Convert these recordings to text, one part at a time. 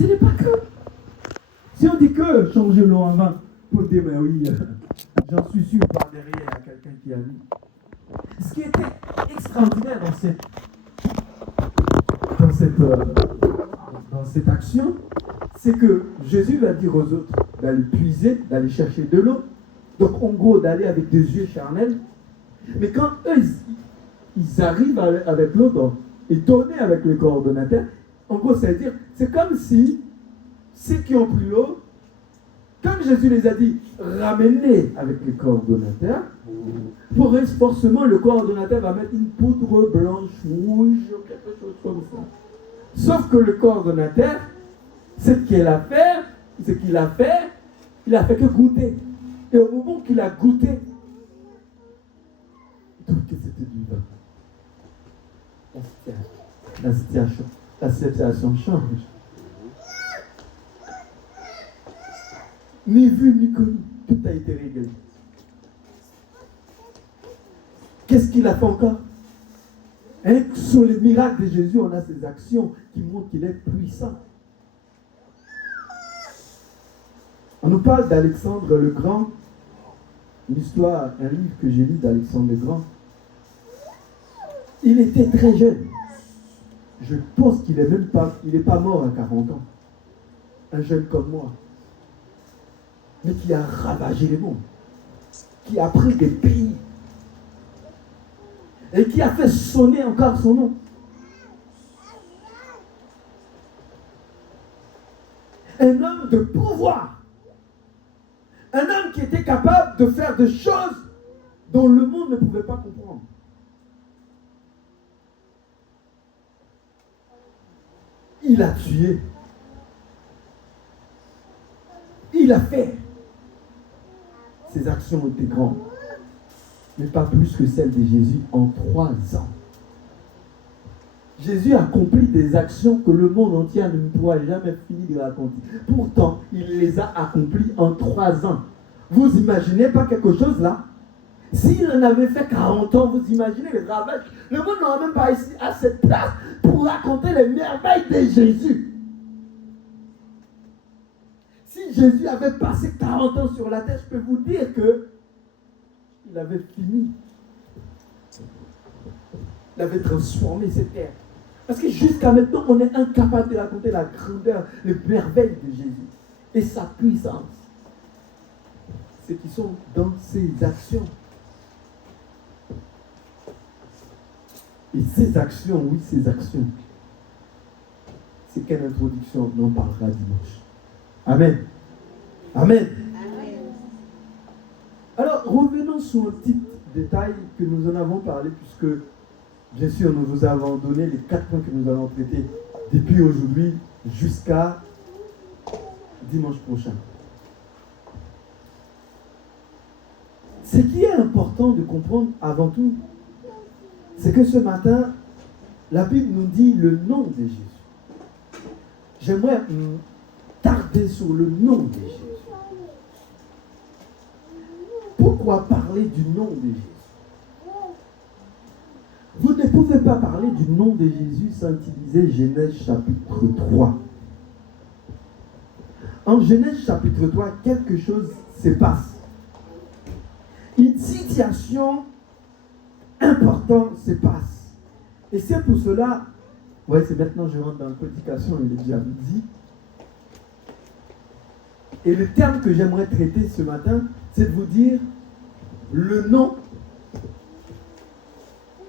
Ce n'est pas que. Si on dit que changer l'eau en vin, pour dire, mais oui, j'en suis sûr, par derrière, il y a quelqu'un qui a vu. Ce qui était extraordinaire dans cette action, c'est que Jésus va dire aux autres d'aller puiser, d'aller chercher de l'eau. Donc, en gros, d'aller avec des yeux charnels. Mais quand eux, ils arrivent avec l'eau et donner avec le coordonnateur, en gros, ça veut dire, c'est comme si ceux qui ont pris l'eau, comme Jésus les a dit, ramenez avec le coordonnateur, pour forcément, le coordonnateur va mettre une poudre blanche, rouge, quelque chose comme ça. Sauf que le coordonnateur, ce qu'il a fait, il a fait que goûter. Et au moment qu'il a goûté, il trouve que c'était du vin. La situation change. Ni vu ni connu, tout a été réglé. Qu'est-ce qu'il a fait encore? Sur les miracles de Jésus, on a ces actions qui montrent qu'il est puissant. On nous parle d'Alexandre le Grand, une histoire, un livre que j'ai lu d'Alexandre le Grand. Il était très jeune. Je pense qu'il n'est pas mort à 40 ans. Un jeune comme moi. Mais qui a ravagé le monde. Qui a pris des pays. Et qui a fait sonner encore son nom. Un homme de pouvoir. Un homme qui était capable de faire des choses dont le monde ne pouvait pas comprendre. Il a tué. Il a fait. Ses actions étaient grandes. Mais pas plus que celles de Jésus en 3 ans. Jésus a accompli des actions que le monde entier ne pourra jamais finir de raconter. Pourtant, il les a accomplies en 3 ans. Vous imaginez pas quelque chose là? S'il en avait fait 40 ans, vous imaginez les ravages? Le monde n'aurait même pas ici à cette place pour raconter les merveilles de Jésus. Si Jésus avait passé 40 ans sur la terre, je peux vous dire que il avait fini. Il avait transformé cette terre. Parce que jusqu'à maintenant, on est incapable de raconter la grandeur, les merveilles de Jésus et sa puissance. C'est qui sont dans ses actions. Et ces actions, oui, ces actions. C'est quelle introduction? On en parlera dimanche. Amen. Amen. Alors, revenons sur un petit détail que nous en avons parlé, puisque, bien sûr, nous vous avons donné les 4 points que nous allons traiter depuis aujourd'hui jusqu'à dimanche prochain. Ce qui est important de comprendre avant tout, c'est que ce matin, la Bible nous dit le nom de Jésus. J'aimerais tarder sur le nom de Jésus. Pourquoi parler du nom de Jésus? Vous ne pouvez pas parler du nom de Jésus sans utiliser Genèse chapitre 3. En Genèse chapitre 3, quelque chose se passe. Une situation importante se passe. Et c'est pour cela, ouais, c'est maintenant que je rentre dans la prédication, il est déjà midi. Et le terme que j'aimerais traiter ce matin, c'est de vous dire le nom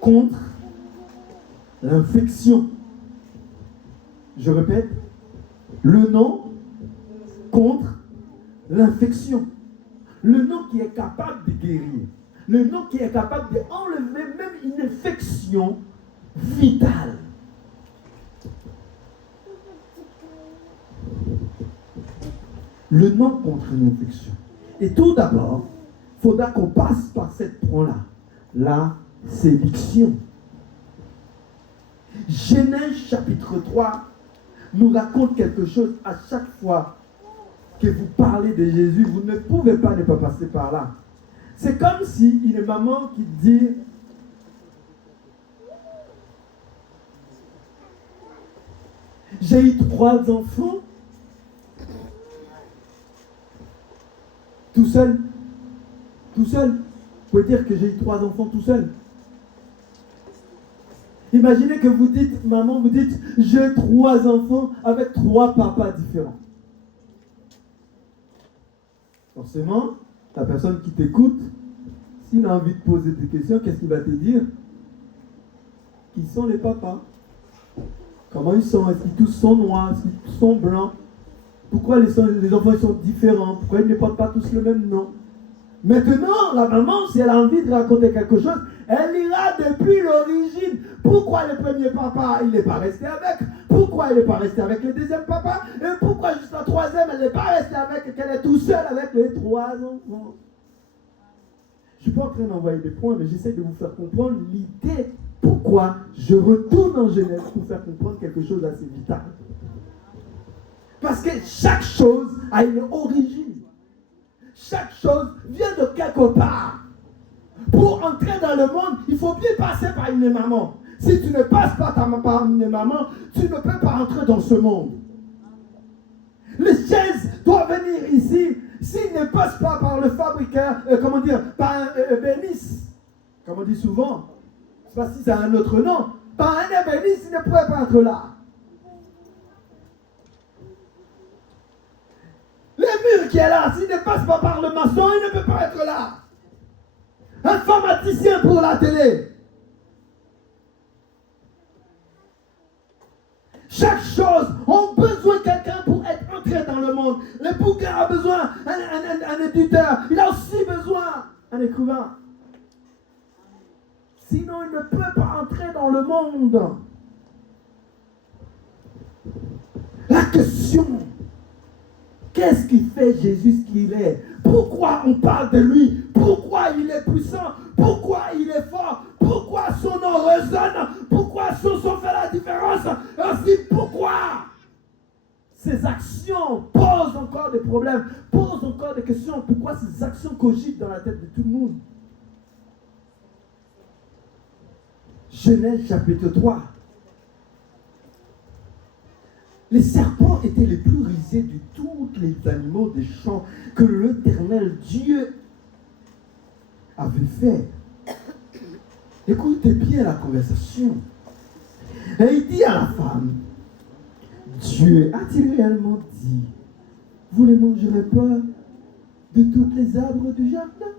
contre l'infection. Je répète, le nom contre l'infection. Le nom qui est capable de guérir. Le nom qui est capable d'enlever même une infection vitale. Le nom contre l'infection. Et tout d'abord, il faudra qu'on passe par cette point-là. La séduction. Genèse chapitre 3 nous raconte quelque chose à chaque fois que vous parlez de Jésus. Vous ne pouvez pas ne pas passer par là. C'est comme si une maman qui dit j'ai eu 3 enfants seul. Tout seul. Vous pouvez dire que j'ai eu 3 enfants tout seul. Imaginez que vous dites, maman, vous dites, j'ai 3 enfants avec 3 papas différents. Forcément, la personne qui t'écoute, s'il a envie de poser des questions, qu'est-ce qu'il va te dire? Qui sont les papas? Comment ils sont? Est-ce qu'ils tous sont noirs? Est-ce qu'ils tous sont blancs? Pourquoi les enfants sont différents? Pourquoi ils ne portent pas tous le même nom? Maintenant, la maman, si elle a envie de raconter quelque chose, elle ira depuis l'origine. Pourquoi le premier papa, il n'est pas resté avec? Pourquoi il n'est pas resté avec le deuxième papa? Et pourquoi juste la troisième, elle n'est pas restée avec, qu'elle est tout seule avec les 3 enfants? Je ne suis pas en train d'envoyer des points, mais j'essaie de vous faire comprendre l'idée. Pourquoi je retourne en Genèse pour faire comprendre quelque chose d'assez vital. Parce que chaque chose a une origine. Chaque chose vient de quelque part. Pour entrer dans le monde, il faut bien passer par une maman. Si tu ne passes pas par une maman, tu ne peux pas entrer dans ce monde. Les chaises doivent venir ici. S'ils ne passent pas par le fabricant, par un ébéniste, comme on dit souvent, je ne sais pas si c'est un autre nom, par un ébéniste, ils ne pourraient pas être là. Les murs qui est là, s'il ne passe pas par le maçon, il ne peut pas être là. Informaticien pour la télé. Chaque chose a besoin de quelqu'un pour être entré dans le monde. Le bouquin a besoin d'un éditeur. Il a aussi besoin d'un écrivain. Sinon, il ne peut pas entrer dans le monde. La question, qu'est-ce qui fait Jésus ce qu'il est? Pourquoi on parle de lui? Pourquoi il est puissant? Pourquoi il est fort? Pourquoi son nom résonne? Pourquoi son son fait la différence? Et aussi pourquoi ses actions posent encore des problèmes, posent encore des questions. Pourquoi ces actions cogitent dans la tête de tout le monde? Genèse chapitre 3. Les serpents étaient les plus rusés de tous les animaux des champs que l'Éternel Dieu avait fait. Écoutez bien la conversation. Et il dit à la femme, Dieu a-t-il réellement dit, vous ne mangerez pas de tous les arbres du jardin?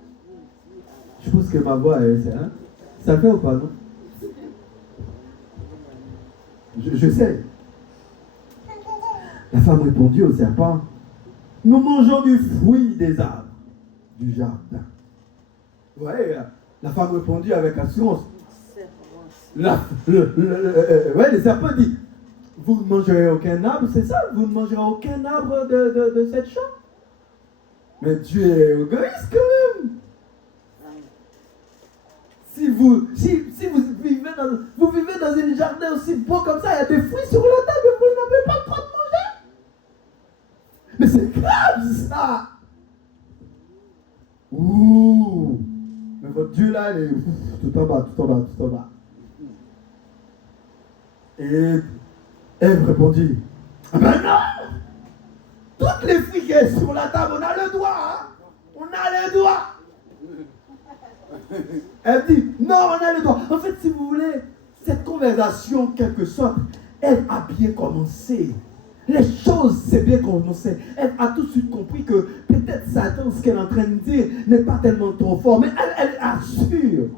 Je pense que ma voix est ça. Hein? Ça fait ou pas, non? Je sais. La femme répondit au serpent, nous mangeons du fruit des arbres du jardin. Vous voyez, la femme répondit avec assurance. Le serpent dit, vous ne mangerez aucun arbre, c'est ça? Vous ne mangerez aucun arbre de cette chambre? Mais Dieu est égoïste quand même. Si vous vivez dans un jardin aussi beau comme ça, il y a des fruits sur la table, vous n'avez pas le droit de manger. Mais c'est grave ça. Ouh. Mais votre Dieu là, il est tout en bas, tout en bas, tout en bas. Et Ève répondit, ah ben non. Toutes les fruits qui sont sur la table, on a le doigt. Hein? On a le doigt. Elle dit, non, on a le droit. En fait, si vous voulez, cette conversation, en quelque sorte, elle a bien commencé. Les choses, c'est bien commencé. Elle a tout de suite compris que peut-être Satan, ce qu'elle est en train de dire, n'est pas tellement trop fort. Mais elle assure.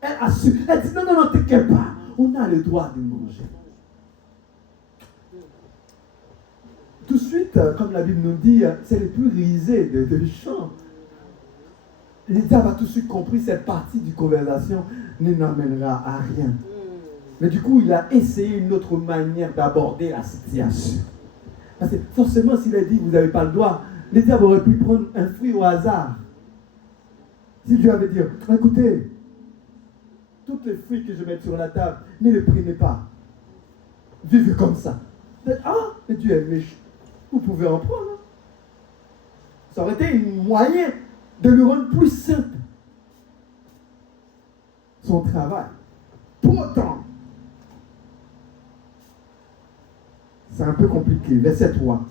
Elle assure. Elle dit, non, non, non, t'inquiète pas. On a le droit de manger. Tout de suite, comme la Bible nous dit, c'est le plus risé de chant. Le diable a tout de suite compris cette partie du conversation ne n'amènera à rien. Mais du coup, il a essayé une autre manière d'aborder la situation. Parce que forcément, s'il a dit, vous n'avez pas le droit, le diable aurait pu prendre un fruit au hasard. Si Dieu avait dit, écoutez, tous les fruits que je mets sur la table, ne les prenez pas. Vivez comme ça. Ah, mais Dieu est méchant. Vous pouvez en prendre. Ça aurait été un moyen de lui rendre plus simple son travail. Pourtant, c'est un peu compliqué. Verset 3.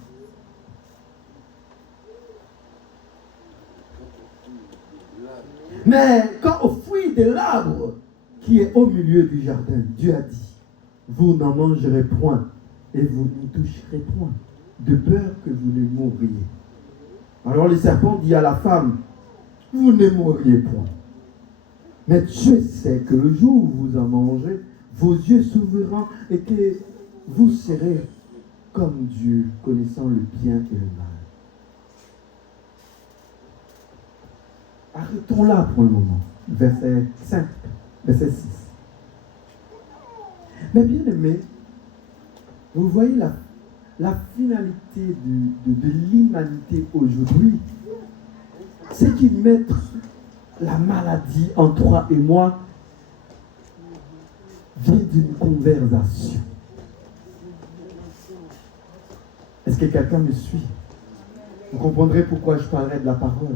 Mais quand au fruit de l'arbre qui est au milieu du jardin, Dieu a dit, vous n'en mangerez point et vous n'y toucherez point, de peur que vous ne mouriez. Alors le serpent dit à la femme, vous ne mourriez point. Mais Dieu sait que le jour où vous en mangez, vos yeux s'ouvriront et que vous serez comme Dieu, connaissant le bien et le mal. Arrêtons là pour un moment. Verset 5, verset 6. Mais bien aimé, vous voyez la finalité de l'humanité aujourd'hui, c'est qu'ils mettent la maladie en toi et moi vient d'une conversation. Est-ce que quelqu'un me suit? Vous comprendrez pourquoi je parlerai de la parole.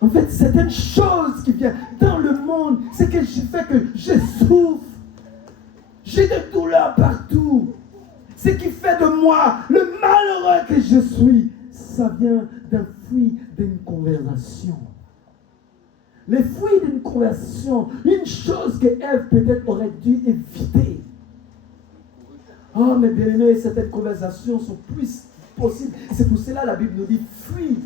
En fait, c'est une chose qui vient dans le monde, c'est que je fais que je souffre. J'ai des douleurs partout. Ce qui fait de moi le malheureux que je suis, ça vient d'un fruit d'une conversation. Les fruits d'une conversation, une chose que Ève peut-être aurait dû éviter. Oh, mais bien aimé, certaines conversations sont plus possibles. C'est pour cela que la Bible nous dit fuis.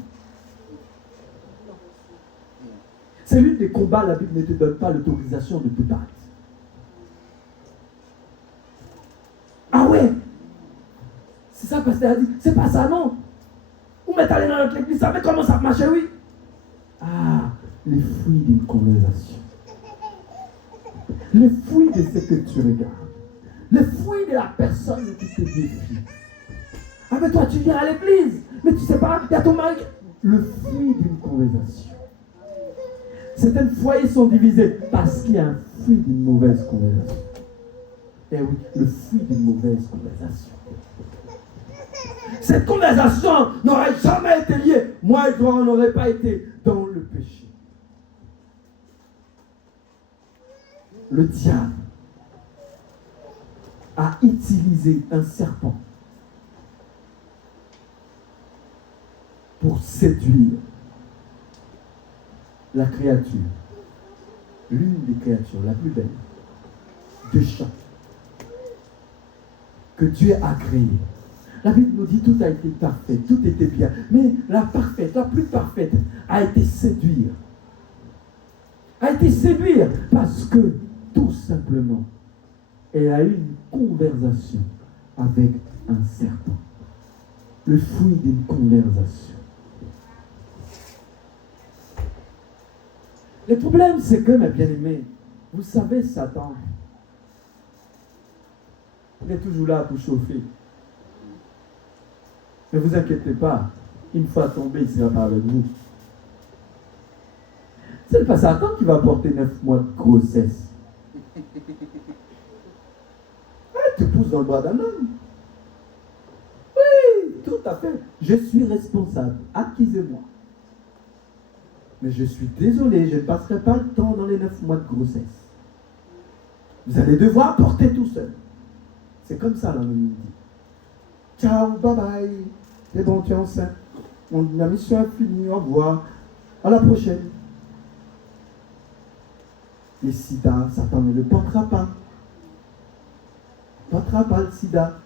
C'est l'une des combats, la Bible ne te donne pas l'autorisation de te battre. Ah ouais, c'est ça, pasteur a dit. C'est pas ça, non. Vous m'êtes allé dans notre église, vous savez comment ça marche, oui. Ah, les fruits d'une conversation. Les fruits de ce que tu regardes. Les fruits de la personne qui te défie. Ah, mais toi, tu viens à l'église, mais tu sais pas, il y a ton mari. Le fruit d'une conversation. Certains foyers sont divisés parce qu'il y a un fruit d'une mauvaise conversation. Eh oui, le fruit d'une mauvaise conversation. Cette conversation n'aurait jamais été liée. Moi et toi, on n'aurait pas été dans le péché. Le diable a utilisé un serpent pour séduire la créature, l'une des créatures la plus belle de champ que Dieu a créée. La Bible nous dit tout a été parfait, tout était bien, mais la parfaite, la plus parfaite a été séduire. A été séduire parce que tout simplement elle a eu une conversation avec un serpent. Le fruit d'une conversation. Le problème, c'est que, mes bien-aimés, vous savez, Satan, il est toujours là pour chauffer. Ne vous inquiétez pas, une fois tombé, il ne sera pas avec vous. C'est pas Satan qui va porter 9 mois de grossesse. Tu pousses dans le bras d'un homme. Oui, tout à fait. Je suis responsable. Accusez-moi. Mais je suis désolé, je ne passerai pas le temps dans les 9 mois de grossesse. Vous allez devoir porter tout seul. C'est comme ça, là, on nous dit. Ciao, bye bye. C'est bon, tu es enceinte. La mission est finie, au revoir. À la prochaine. Le sida, Satan ne le portera pas. Il ne portera pas le sida.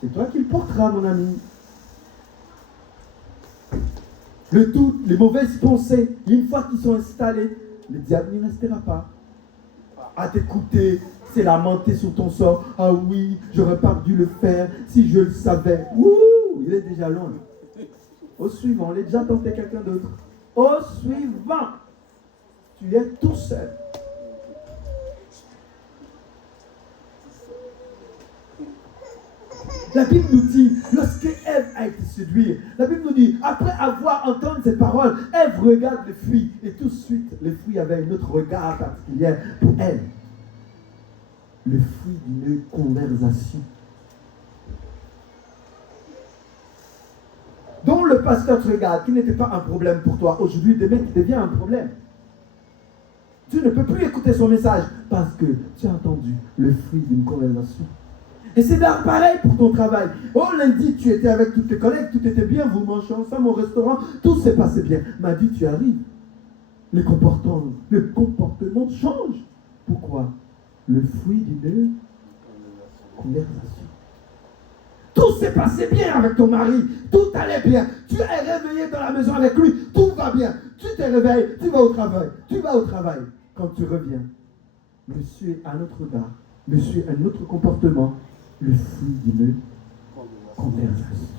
C'est toi qui le porteras, mon ami. Le tout, les mauvaises pensées, une fois qu'ils sont installés, le diable n'y restera pas. À t'écouter, c'est lamenter sur ton sort. Ah oui, j'aurais pas dû le faire si je le savais. Ouh, il est déjà loin. Au suivant, on a déjà tenté quelqu'un d'autre. Au suivant, tu es tout seul. La Bible nous dit, lorsque Ève a été séduite, la Bible nous dit, après avoir entendu ces paroles, Ève regarde les fruits. Et tout de suite, les fruits avaient un autre regard particulier pour elle. Le fruit d'une conversation. Dont le pasteur te regarde, qui n'était pas un problème pour toi. Aujourd'hui, demain, qui devient un problème. Tu ne peux plus écouter son message parce que tu as entendu le fruit d'une conversation. Et c'est pareil pour ton travail. Oh, lundi, tu étais avec tous tes collègues, tout était bien, vous mangez ensemble au restaurant, tout s'est passé bien. Mardi, tu arrives. le comportement change. Pourquoi? Le fruit d'une conversation. Tout s'est passé bien avec ton mari, tout allait bien. Tu es réveillé dans la maison avec lui, tout va bien. Tu te réveilles, tu vas au travail. Quand tu reviens, monsieur a un autre regard, monsieur a un autre comportement, le fruit d'une conversation.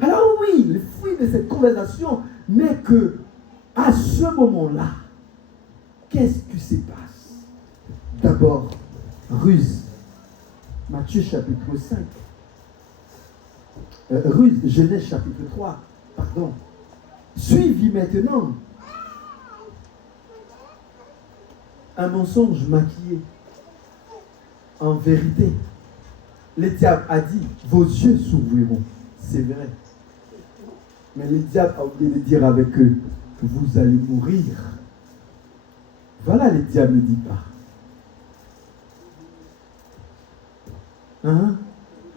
Alors oui, le fruit de cette conversation n'est que à ce moment-là, qu'est-ce qui se passe? D'abord, ruse. Matthieu chapitre 5. Ruse, Genèse chapitre 3. Pardon. Suivis maintenant un mensonge maquillé. En vérité, le diable a dit, vos yeux s'ouvriront. C'est vrai. Mais le diable a oublié de dire avec eux, vous allez mourir. Voilà, le diable ne dit pas. Hein?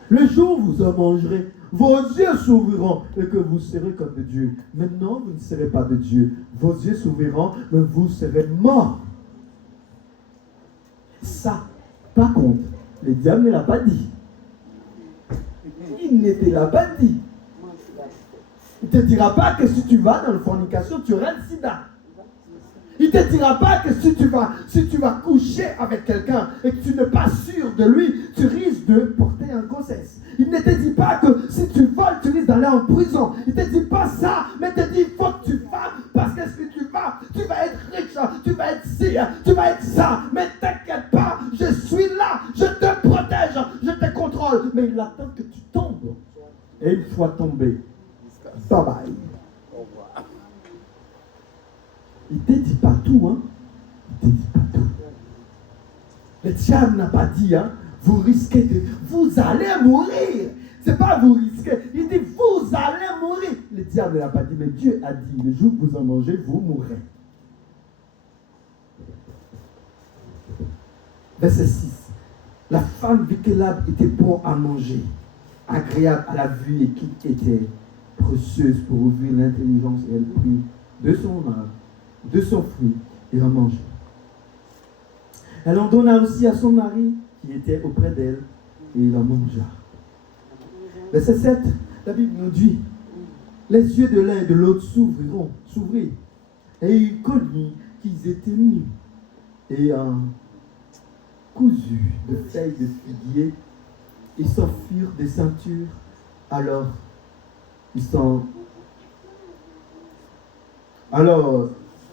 Le jour où vous en mangerez, vos yeux s'ouvriront et que vous serez comme de Dieu. Maintenant, vous ne serez pas de Dieu. Vos yeux s'ouvriront, mais vous serez morts. Ça, par contre, le diable ne l'a pas dit. Il ne te l'a pas dit. Il ne te dira pas que si tu vas dans la fornication, tu auras le sida. Il ne te dira pas que si tu vas coucher avec quelqu'un et que tu n'es pas sûr de lui, tu risques de porter un grossesse. Il ne te dit pas que si tu voles, tu risques d'aller en prison. Il ne te dit pas ça, mais il te dit il faut que tu vas, parce que si tu vas être riche, tu vas être ci, tu vas être ça. Mais t'inquiète pas, je suis là, je te protège, je te contrôle. Mais il attend que tu tombes. Et une fois tombé, bye bye. Il ne te dit pas tout, hein. Il ne te dit pas tout. Le diable n'a pas dit, hein, vous risquez de... Vous allez mourir. Ce n'est pas vous risquez. Il dit, vous allez mourir. Le diable ne l'a pas dit, mais Dieu a dit, le jour que vous en mangez, vous mourrez. Verset 6. La femme vit que l'arbre était bon à manger, agréable à la vue et qui était précieuse pour ouvrir l'intelligence, et elle prit de son arbre, de son fruit, et en mangeait. Elle en donna aussi à son mari qui était auprès d'elle, et il en mangea. Verset 7, la Bible nous dit, les yeux de l'un et de l'autre s'ouvrirent, et ils connurent qu'ils étaient nus, et cousus de feuilles de figuier, ils s'enfuirent des ceintures. Alors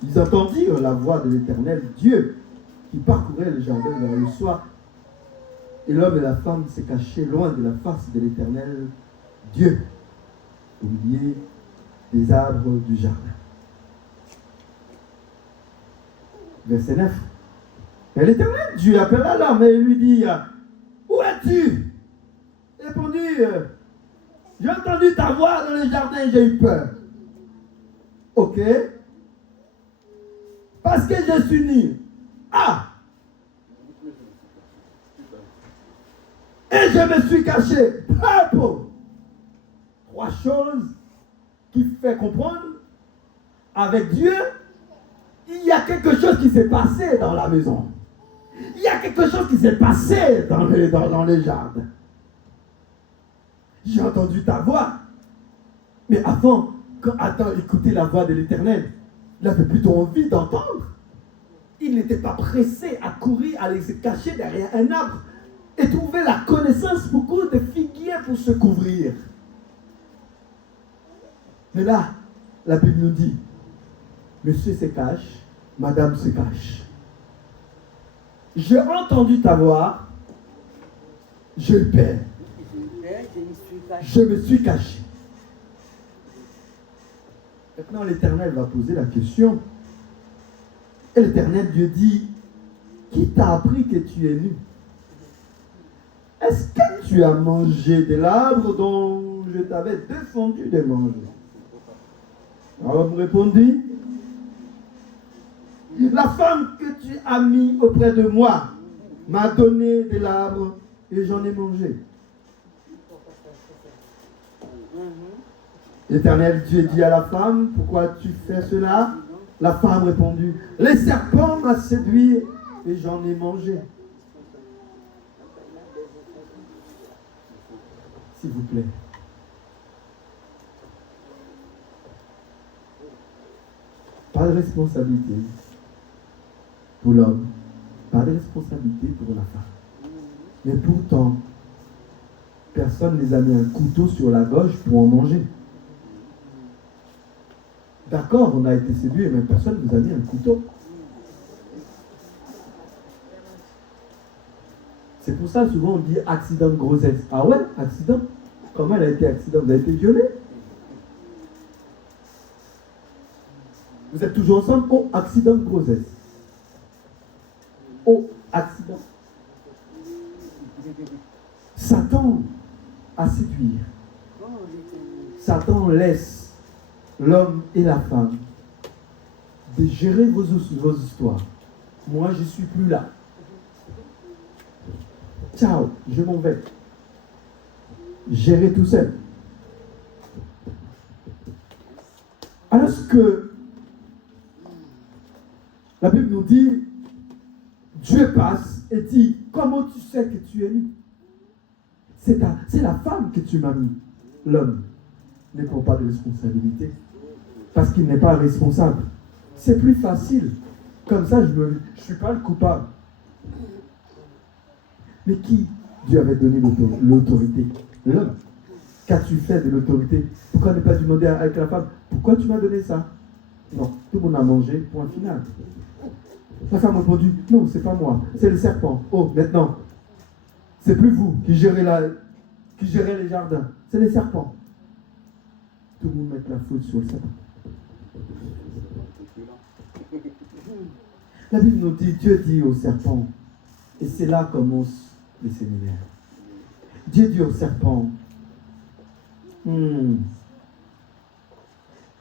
ils entendirent la voix de l'Éternel Dieu qui parcourait le jardin vers le soir. Et l'homme et la femme se cachaient loin de la face de l'Éternel Dieu, au milieu des arbres du jardin. Verset 9. Et l'Éternel Dieu appela l'homme et lui dit, où es-tu? Il répondit, j'ai entendu ta voix dans le jardin et j'ai eu peur. Ok. Parce que je suis nu. Ah! Et je me suis caché. Bravo! Trois choses qui fait comprendre, avec Dieu, il y a quelque chose qui s'est passé dans la maison. Il y a quelque chose qui s'est passé dans le jardin. J'ai entendu ta voix. Mais avant, quand Adam écoutait la voix de l'Éternel, il avait plutôt envie d'entendre. Il n'était pas pressé à courir, à aller se cacher derrière un arbre et trouver la connaissance beaucoup de figuiers pour se couvrir. Mais là, la Bible nous dit, monsieur se cache, madame se cache. J'ai entendu ta voix, je le perds. Je me suis caché. Maintenant, l'Éternel va poser la question. Et l'Éternel Dieu dit, qui t'a appris que tu es nu? Est-ce que tu as mangé de l'arbre dont je t'avais défendu de manger? Alors, me répondit, la femme que tu as mis auprès de moi m'a donné de l'arbre et j'en ai mangé. L'Éternel Dieu dit à la femme, pourquoi tu fais cela? La femme répondit, les serpents m'ont séduit et j'en ai mangé. S'il vous plaît. Pas de responsabilité pour l'homme, pas de responsabilité pour la femme. Mais pourtant, personne ne les a mis un couteau sur la gorge pour en manger. D'accord, on a été séduit, mais personne ne vous a mis un couteau. C'est pour ça, souvent, on dit accident de grossesse. Ah ouais, accident? Comment elle a été accident? Vous avez été violé? Vous êtes toujours ensemble? Oh, accident de grossesse. Oh, accident. Satan a séduire. Satan laisse l'homme et la femme de gérer vos histoires. Moi, je ne suis plus là. Ciao, je m'en vais. Gérer tout seul. Alors que la Bible nous dit, Dieu passe et dit, comment tu sais que tu es nu? C'est la femme que tu m'as mis. L'homme ne prend pas de responsabilité parce qu'il n'est pas responsable. C'est plus facile. Comme ça, je ne suis pas le coupable. Mais qui Dieu avait donné l'autorité? L'homme. Qu'as-tu fait de l'autorité? Pourquoi ne pas demander avec la femme, pourquoi tu m'as donné ça? Non, tout le monde a mangé, point final. La femme a répondu, non, c'est pas moi, c'est le serpent. Oh, maintenant, c'est plus vous qui gérez les jardins, c'est les serpents. Tout le monde met la faute sur le serpent. La Bible nous dit, Dieu dit au serpent, et c'est là commence les séminaires. Dieu dit au serpent, vous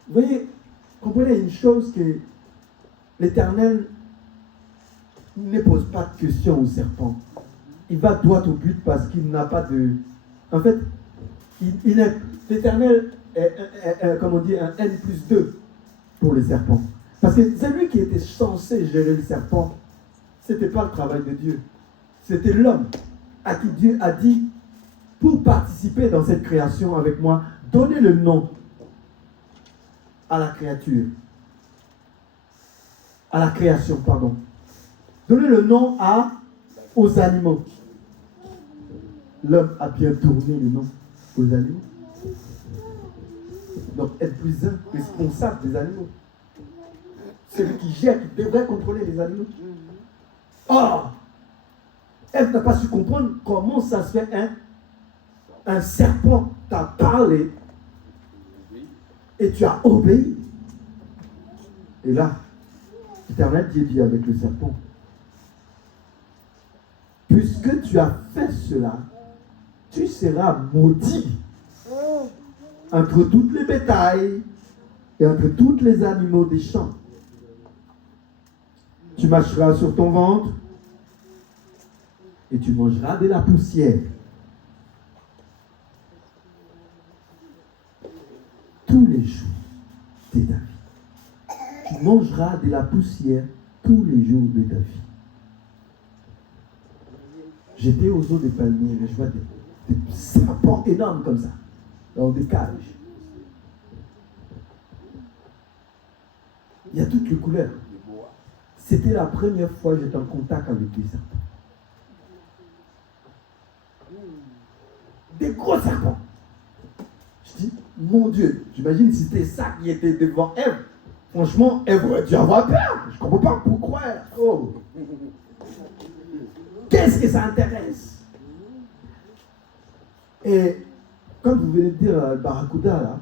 voyez, comprenez une chose, que l'Éternel ne pose pas de questions au serpent. Il va droit au but parce qu'il n'a pas de... En fait, l'Éternel est, comme on dit, un N+2 pour les serpents. Parce que c'est lui qui était censé gérer le serpent. Ce n'était pas le travail de Dieu. C'était l'homme à qui Dieu a dit, pour participer dans cette création avec moi, donnez le nom à la créature. À la création, pardon. Donnez le nom aux animaux. L'homme a bien tourné le nom aux animaux. Donc, être plus un responsable des animaux. Celui qui gère, qui devrait contrôler les animaux. Or, elle n'a pas su comprendre comment ça se fait un serpent t'a parlé et tu as obéi. Et là, l'Éternel dit avec le serpent, puisque tu as fait cela, tu seras maudit entre toutes les bétails et entre tous les animaux des champs. Tu marcheras sur ton ventre et tu mangeras de la poussière. Tous les jours de ta vie. Tu mangeras de la poussière tous les jours de ta vie. J'étais aux eaux des palmiers, mais je vois des serpents énormes comme ça, dans des cages. Il y a toutes les couleurs. C'était la première fois que j'étais en contact avec des serpents. Des gros serpents. Je dis, mon Dieu, j'imagine si c'était ça qui était devant Ève. Franchement, Ève aurait dû avoir peur. Je ne comprends pas pourquoi. Oh. Qu'est-ce que ça intéresse? Et comme vous venez de dire, Barracuda,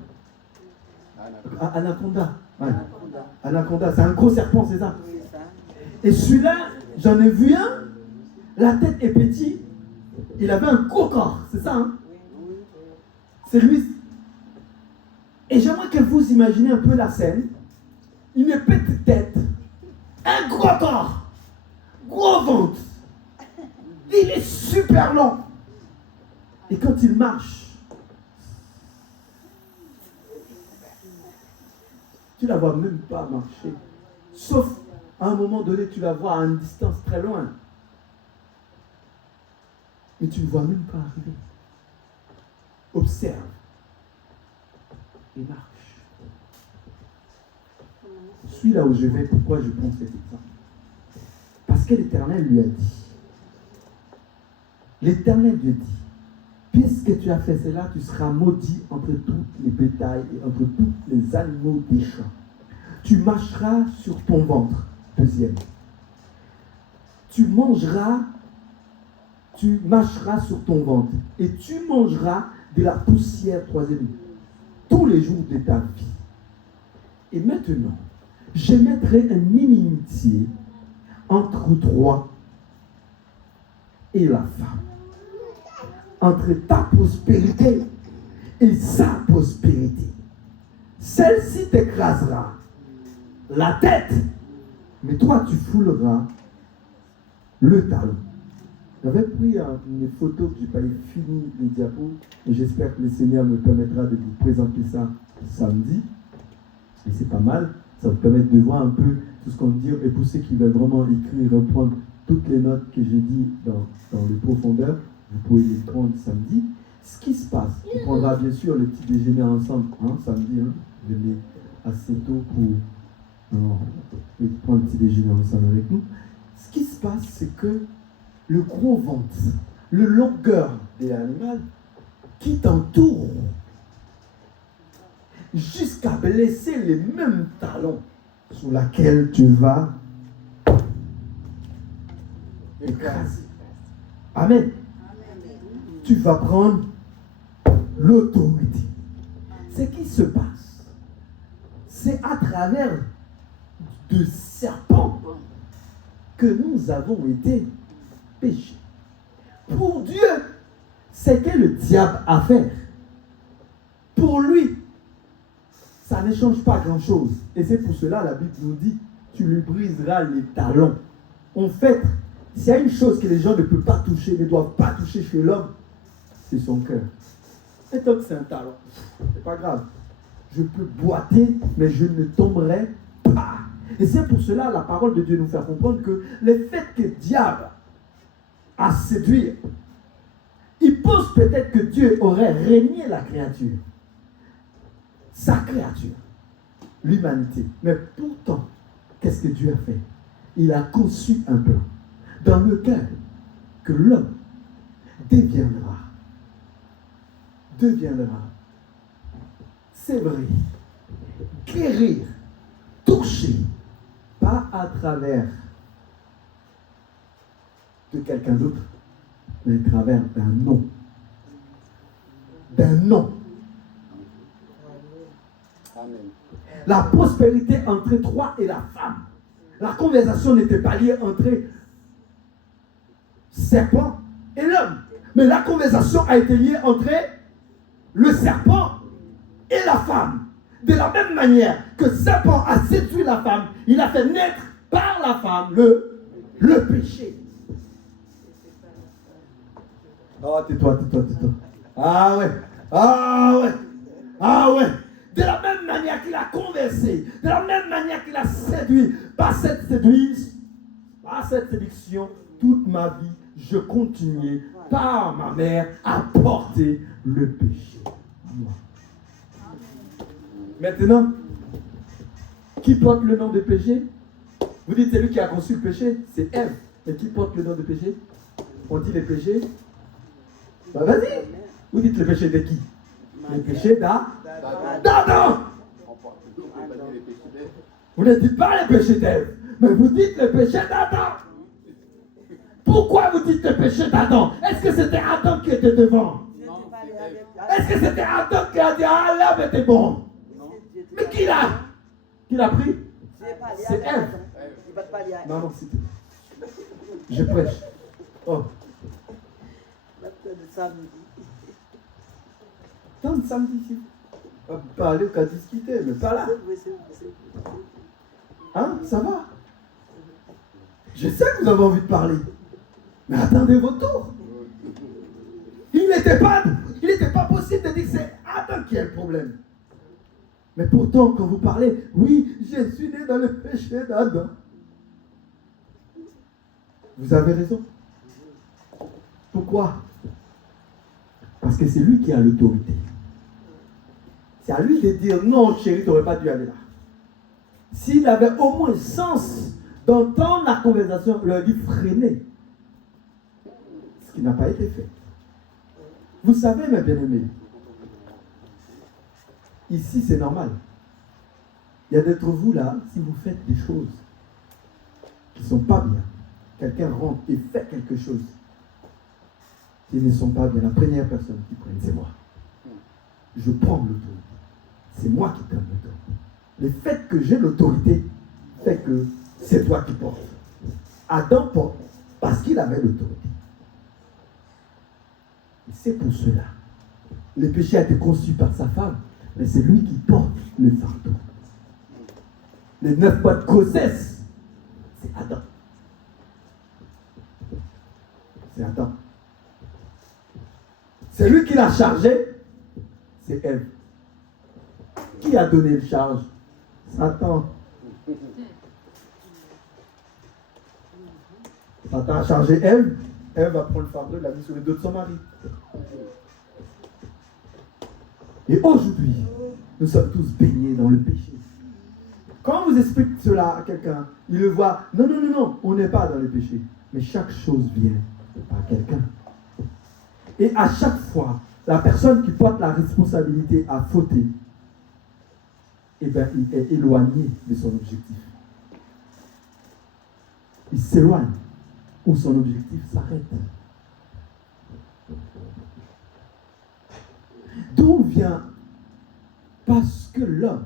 là, Anaconda. Ouais. Anaconda, c'est un gros serpent, c'est ça? Et celui-là, j'en ai vu un, la tête est petite, il avait un gros corps, c'est ça, hein? C'est lui. Et j'aimerais que vous imaginez un peu la scène. Une petite tête, un gros corps, gros ventre. Il est super long. Et quand il marche, Tu ne la vois même pas marcher. Sauf, à un moment donné, tu la vois à une distance très loin. Mais tu ne vois même pas arriver. Observe. Et marche. Suis là où je vais. Pourquoi je prends cet exemple? Parce que l'Éternel lui a dit. L'Éternel lui dit, puisque tu as fait cela, tu seras maudit entre tous les bétails et entre tous les animaux des champs. Tu marcheras sur ton ventre. Deuxième. Tu marcheras sur ton ventre et tu mangeras de la poussière. Troisième. Tous les jours de ta vie. Et maintenant, je mettrai une inimitié entre toi et la femme, entre ta prospérité et sa prospérité. Celle-ci t'écrasera la tête, mais toi tu fouleras le talon. J'avais pris une photo que je n'ai pas fini les diapos et j'espère que le Seigneur me permettra de vous présenter ça samedi. Et c'est pas mal, ça vous permet de voir un peu tout ce qu'on dit. Et pour ceux qui veulent vraiment écrire, reprendre toutes les notes que j'ai dit dans les profondeurs, vous pouvez les prendre samedi. Ce qui se passe, on prendra bien sûr le petit déjeuner ensemble, samedi, venez assez tôt pour prendre le petit déjeuner ensemble avec nous. Ce qui se passe, c'est que le gros ventre, le longueur de l'animal qui t'entoure, jusqu'à blesser les mêmes talons sur lesquels tu vas écraser. Amen. Tu vas prendre l'autorité. Ce qui se passe, c'est à travers de serpents que nous avons été péchés. Pour Dieu, c'est que le diable a fait. Pour lui, ça ne change pas grand-chose. Et c'est pour cela la Bible nous dit, tu lui briseras les talons. En fait, s'il y a une chose que les gens ne peuvent pas toucher, ne doivent pas toucher chez l'homme, c'est son cœur. Et tant que c'est un talon, c'est pas grave. Je peux boiter, mais je ne tomberai pas. Et c'est pour cela la parole de Dieu nous fait comprendre que le fait que diable a séduit, il pense peut-être que Dieu aurait régné la créature. Sa créature, l'humanité. Mais pourtant, qu'est-ce que Dieu a fait? Il a conçu un plan dans lequel que l'homme deviendra, c'est vrai, guérir, toucher, pas à travers de quelqu'un d'autre, mais à travers d'un nom. D'un nom. Amen. La prospérité entre toi et la femme. La conversation n'était pas liée entre serpent et l'homme. Mais la conversation a été liée entre le serpent et la femme. De la même manière que le serpent a séduit la femme, il a fait naître par la femme le péché. Oh, tais-toi. Ah ouais. De la même manière qu'il a conversé, de la même manière qu'il a séduit, par cette séduction, toute ma vie, je continuais par ma mère à porter le péché. Moi. Maintenant, qui porte le nom de péché? Vous dites c'est lui qui a conçu le péché, c'est Ève. Mais qui porte le nom de péché? On dit les péchés. Bah vas-y. Vous dites le péché de qui? Le péché d'Adam. Vous ne dites pas le péché d'Ève, mais vous dites le péché d'Adam. Pourquoi vous dites le péché d'Adam? Est-ce que c'était Adam qui était devant? Est-ce que c'était Adam qui a dit ah l'homme était bon? Mais qui l'a pris? C'est Ève. Non, c'est tout. Je prêche. Oh. Tant de samedi ici. On va parler qu'à discuter, mais pas là. Hein, ça va? Je sais que vous avez envie de parler. Mais attendez votre tour. Il n'était pas possible de dire que c'est Adam qui a le problème. Mais pourtant, quand vous parlez, oui, je suis né dans le péché d'Adam. Vous avez raison. Pourquoi? Parce que c'est lui qui a l'autorité. C'est à lui de dire non, chérie, tu n'aurais pas dû aller là. S'il avait au moins le sens d'entendre la conversation, il aurait dit freiner. Ce qui n'a pas été fait. Vous savez, mes bien-aimés, ici c'est normal. Il y a d'entre vous là, si vous faites des choses qui ne sont pas bien, quelqu'un rentre et fait quelque chose qui ne sont pas bien, la première personne qui prenne, c'est moi. Je prends l'autorité. C'est moi qui prends l'autorité. Le fait que j'ai l'autorité fait que c'est toi qui portes. Adam porte parce qu'il avait l'autorité. Et c'est pour cela. Le péché a été conçu par sa femme, mais c'est lui qui porte le fardeau. Les 9 mois de grossesse, c'est Adam. C'est Adam. C'est lui qui l'a chargé, c'est Ève. Qui a donné le charge? Satan. Satan a chargé Ève. Ève va prendre le fardeau, il l'a mis sur le dos de son mari. Et aujourd'hui, nous sommes tous baignés dans le péché. Quand on vous explique cela à quelqu'un, il le voit. Non, non, non, non, on n'est pas dans le péché. Mais chaque chose vient par quelqu'un. Et à chaque fois, la personne qui porte la responsabilité à fauter, eh bien, il est éloigné de son objectif. Il s'éloigne où son objectif s'arrête. D'où vient? Parce que l'homme,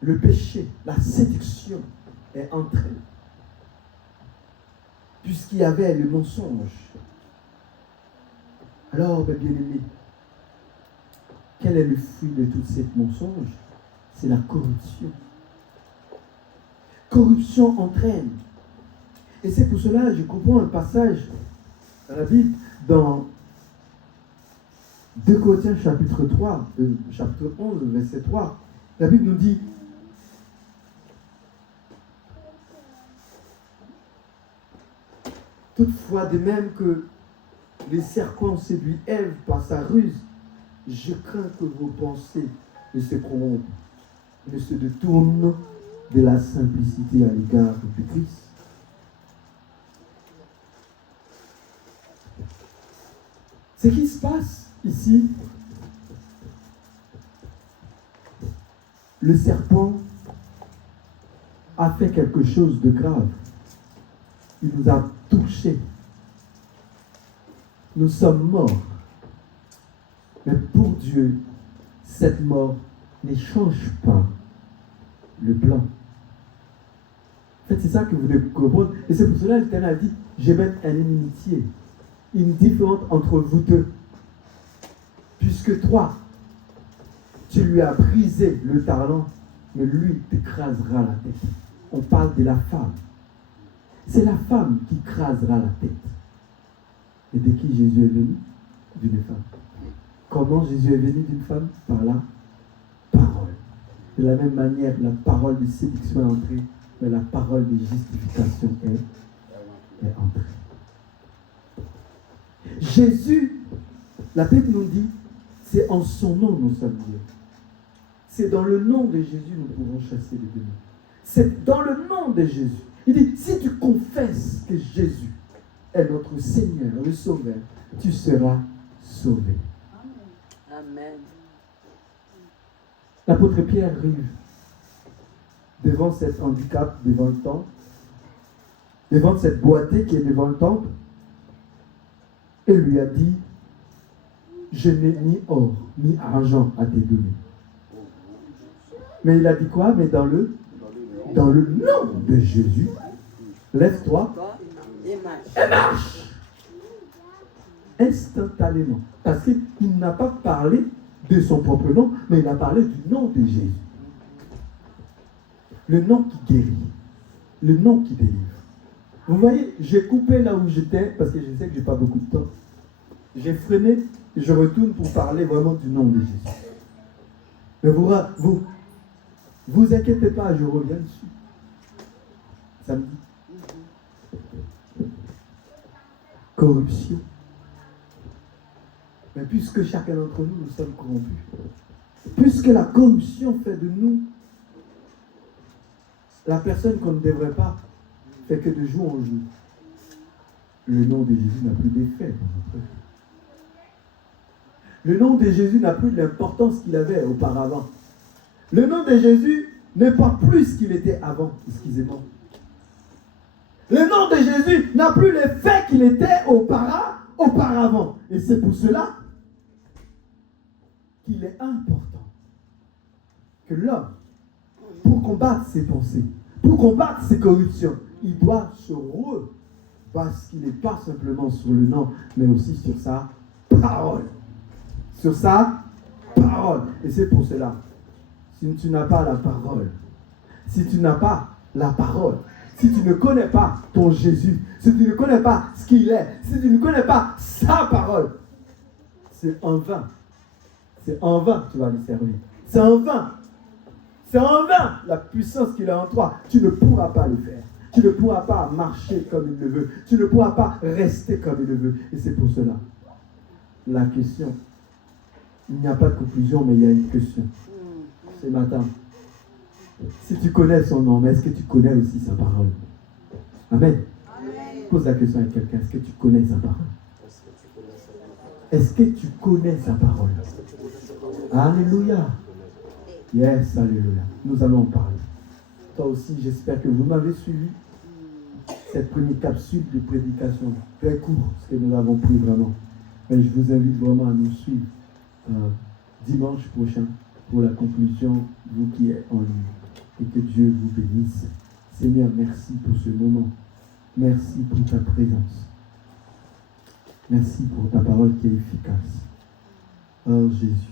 le péché, la séduction est entrée. Puisqu'il y avait le mensonge. Alors, mes bien-aimés, quel est le fruit de tout ce mensonge? C'est la corruption. Corruption entraîne. Et c'est pour cela que je comprends un passage dans la Bible, dans 2 Corinthiens chapitre 3, chapitre 11, verset 3. La Bible nous dit: toutefois, de même que les serpents séduit Ève par sa ruse, je crains que vos pensées ne se corrompent, ne se détournent de la simplicité à l'égard du Christ. Ce qui se passe ici, le serpent a fait quelque chose de grave. Il nous a touchés. Nous sommes morts. Mais pour Dieu, cette mort ne change pas le plan. En fait, c'est ça que vous devez comprendre. Et c'est pour cela que l'Éternel a dit: je vais mettre une inimitié, une différence entre vous deux. Puisque toi, tu lui as brisé le talon, mais lui t'écrasera la tête. On parle de la femme. C'est la femme qui écrasera la tête. Et de qui Jésus est venu? D'une femme. Comment Jésus est venu d'une femme? Par la parole. De la même manière, la parole de séduction est entrée, mais la parole de justification est entrée. Jésus, la Bible nous dit, c'est en son nom nous sommes liés. C'est dans le nom de Jésus nous pouvons chasser les démons. C'est dans le nom de Jésus. Il dit, si tu confesses que Jésus est notre Seigneur, le Sauveur, tu seras sauvé. Amen. L'apôtre Pierre arrive devant cet handicap devant le temple, devant cette boîtier qui est devant le temple, et lui a dit: je n'ai ni or ni argent à te donner. Mais il a dit quoi? Mais dans le nom de Jésus, lève-toi et marche. Instantanément. Parce qu'il n'a pas parlé de son propre nom, mais il a parlé du nom de Jésus. Le nom qui guérit. Le nom qui délivre. Vous voyez, j'ai coupé là où j'étais parce que je sais que je n'ai pas beaucoup de temps. J'ai freiné et je retourne pour parler vraiment du nom de Jésus. Mais vous inquiétez pas, je reviens dessus. Samedi. Corruption. Mais puisque chacun d'entre nous, nous sommes corrompus, puisque la corruption fait de nous la personne qu'on ne devrait pas, fait que de jour en jour, le nom de Jésus n'a plus d'effet dans notre vie. Le nom de Jésus n'a plus l'importance qu'il avait auparavant. Le nom de Jésus n'est pas plus ce qu'il était avant. Excusez-moi. Le nom de Jésus n'a plus l'effet qu'il était auparavant. Et c'est pour cela qu'il est important que l'homme, pour combattre ses pensées, pour combattre ses corruptions, il doit se basculer pas simplement sur le nom, mais aussi sur sa parole. Sur sa parole. Et c'est pour cela, si tu n'as pas la parole, si tu n'as pas la parole, si tu ne connais pas ton Jésus, si tu ne connais pas ce qu'il est, si tu ne connais pas sa parole, c'est en vain. C'est en vain que tu vas lui servir. C'est en vain. C'est en vain la puissance qu'il a en toi. Tu ne pourras pas le faire. Tu ne pourras pas marcher comme il le veut. Tu ne pourras pas rester comme il le veut. Et c'est pour cela. La question, il n'y a pas de conclusion, mais il y a une question. Ce matin, si tu connais son nom, mais est-ce que tu connais aussi sa parole? Amen. Amen. Pose la question à quelqu'un. Est-ce que tu connais sa parole? Est-ce que tu connais sa parole? Alléluia. Yes, alléluia. Nous allons en parler. Toi aussi, j'espère que vous m'avez suivi. Cette première capsule de prédication, très court, parce que nous l'avons pris vraiment. Mais je vous invite vraiment à nous suivre dimanche prochain pour la conclusion, vous qui êtes en ligne. Et que Dieu vous bénisse. Seigneur, merci pour ce moment. Merci pour ta présence. Merci pour ta parole qui est efficace. Oh Jésus.